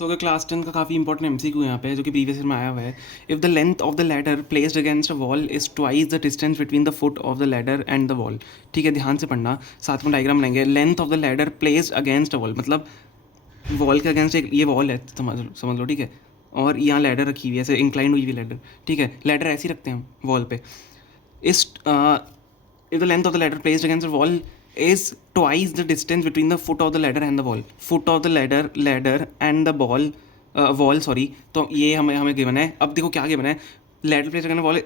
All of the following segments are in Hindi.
सो अगर क्लास 10 का काफ़ी इंपॉर्टेंट एमसीक्यू यहाँ पे है जो कि प्रीवियस ईयर में आया हुआ है। If the length of the ladder placed against a wall is twice the distance between the foot of the ladder and the wall. ठीक है, ध्यान से पढ़ना, साथ में डायग्राम बनाएंगे। Length of the ladder placed against a wall मतलब वॉल के अगेंस्ट एक ये वॉल है, समझ लो, ठीक है। और यहाँ लैडर रखी हुई है, ऐसे इंक्लाइंड हुई हुई लैडर, ठीक है। लैडर ऐसे ही रखते हैं हम वॉल पे। इस if the length of the ladder placed against the wall is twice the distance between the foot of the ladder and the wall, foot of the ladder and the wall sorry, तो ये हमें हमें गिवन है। अब देखो क्या गिवन है, लैडर प्लेस अगेंस्ट वॉल।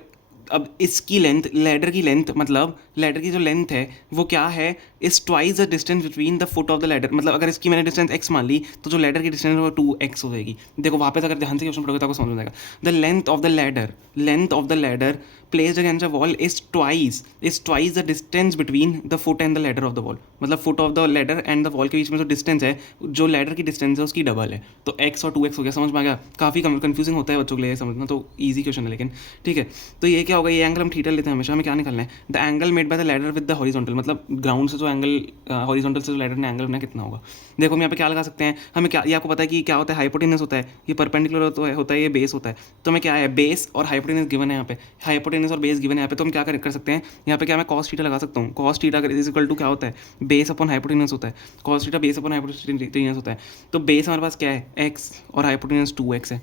अब इसकी लेंथ, लैडर की लेंथ मतलब लैडर की जो लेंथ है वो क्या है, इस twice the distance between the foot of the ladder. मतलब अगर इसकी मैंने डिस्टेंस x मान ली तो जो लैडर की डिस्टेंस है वो 2x हो जाएगी। देखो वापस अगर ध्यान से क्वेश्चन पढ़ोगे तो आपको समझ में आएगा। The length of the ladder placed against a wall is twice the distance between the foot and the ladder of the wall। मतलब foot of the ladder and the wall के बीच में जो डिस्टेंस है, जो लैडर की डिस्टेंस है उसकी डबल है, तो x और 2x हो गया। समझ में आ गया? काफ़ी कंफ्यूजिंग होता है बच्चों के लिए समझना, तो ईजी क्वेश्चन है लेकिन, ठीक है। तो ये क्या होगा, ये एंगल हम थीटा लेते हैं हमेशा, हमें क्या निकालना है, the angle made by the ladder with the horizontal. मतलब ग्राउंड से जो एंगल, हॉरिजॉन्टल से जो लैडर ने एंगल बनाया कितना होगा। देखो हम यहाँ पे क्या लगा सकते हैं, हमें क्या, ये आपको पता है कि क्या होता है, हाइपोटेनस होता है, ये परपेंडिकुलर होता है, ये बेस होता है। तो हमें क्या है, बेस और हाइपोटेनस गिवन है यहाँ पे, हाइपोटेनस और बेस गिवन है यहाँ पे। तो हम क्या कर सकते हैं, यहाँ पे क्या मैं कॉस थीटा लगा सकता हूँ। Cos theta is equal to क्या होता है, बेस अपॉन हाइपोटेनस होता है। Cos theta base upon hypotenuse होता है। तो बेस हमारे पास क्या है, एक्स, और हाइपोटेनस 2x है।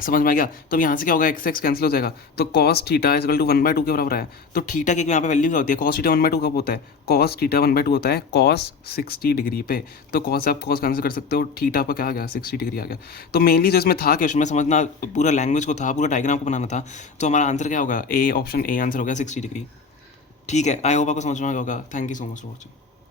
समझ में आ गया? तो यहाँ से क्या होगा, एक्स एक्स कैंसिल हो जाएगा, तो cos theta is equal to 1/2 के बराबर है। तो थीटा की यहाँ पे वैल्यू क्या होती है, कॉस थीटा 1/2 कब होता है, कॉस थीटा 1/2 होता है कॉस 60 डिग्री पे। तो कॉस आप कॉस कैंसिल कर सकते हो, थीटा पर क्या आ गया, 60 डिग्री आ गया। तो मेनली जो इसमें था क्वेश्चन में समझना, पूरा लैंग्वेज को था, पूरा डायग्राम को बनाना था। तो हमारा आंसर क्या होगा, ऑप्शन ए आंसर होगा 60 डिग्री। ठीक है, आई होप आपको समझ में आ गया होगा। Thank you so much for watching.